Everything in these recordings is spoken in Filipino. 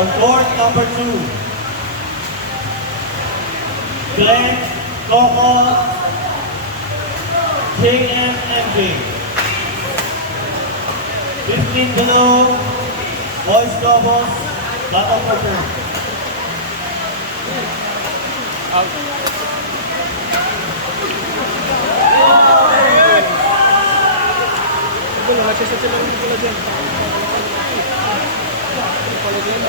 On court number 2, Glenn Coco KMMJ. 15 below, boys doubles, bottom quarter. Wala nga siya sa tilang pala dyan. Pala dyan.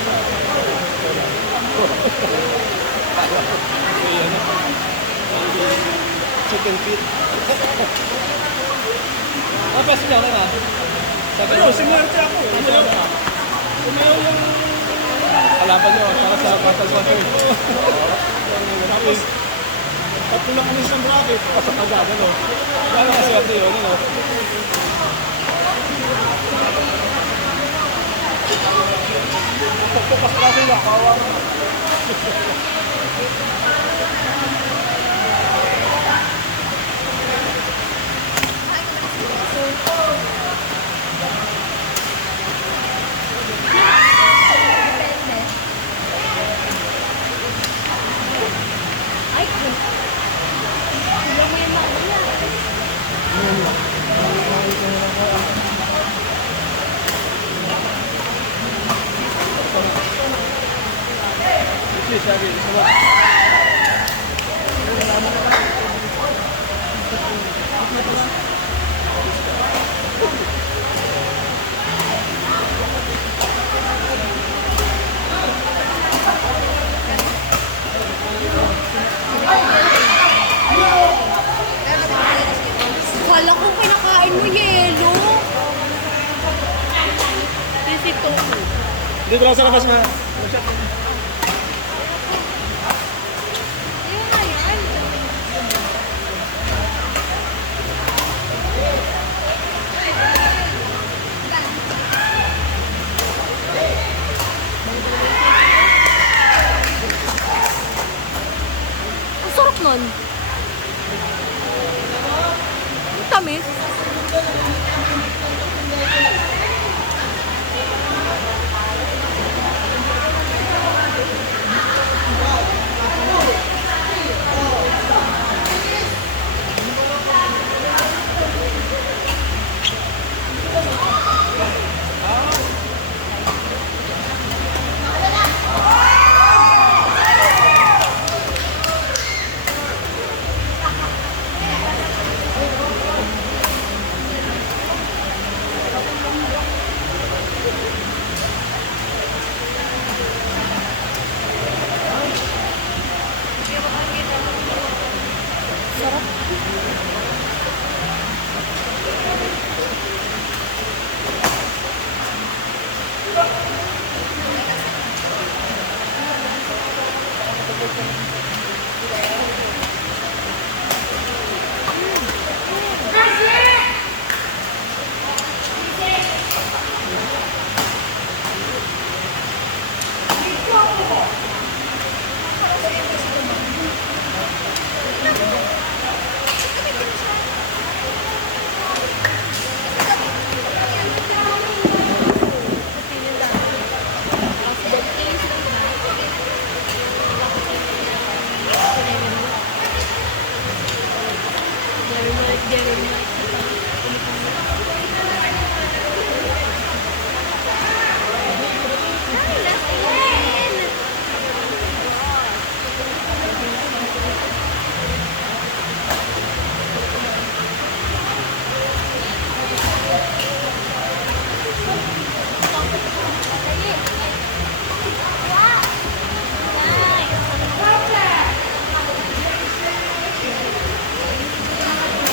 Chicken feet. Pwes niya na. Sabi ko, simuerte ako. Umayaw yung kalaban nyo para sa battle battle. Tapos, tatlo lang kami siyang bracket. Pasok agad, ano? Kaya nakaswerte yun, ano? Pagpupas kasi na, kawawa ka. Kala ko kinakain mo yelo. This is tofu. Dito lang sa labas na. Ayun na yan. Ang sarap nun. Ang tamis. Very nice.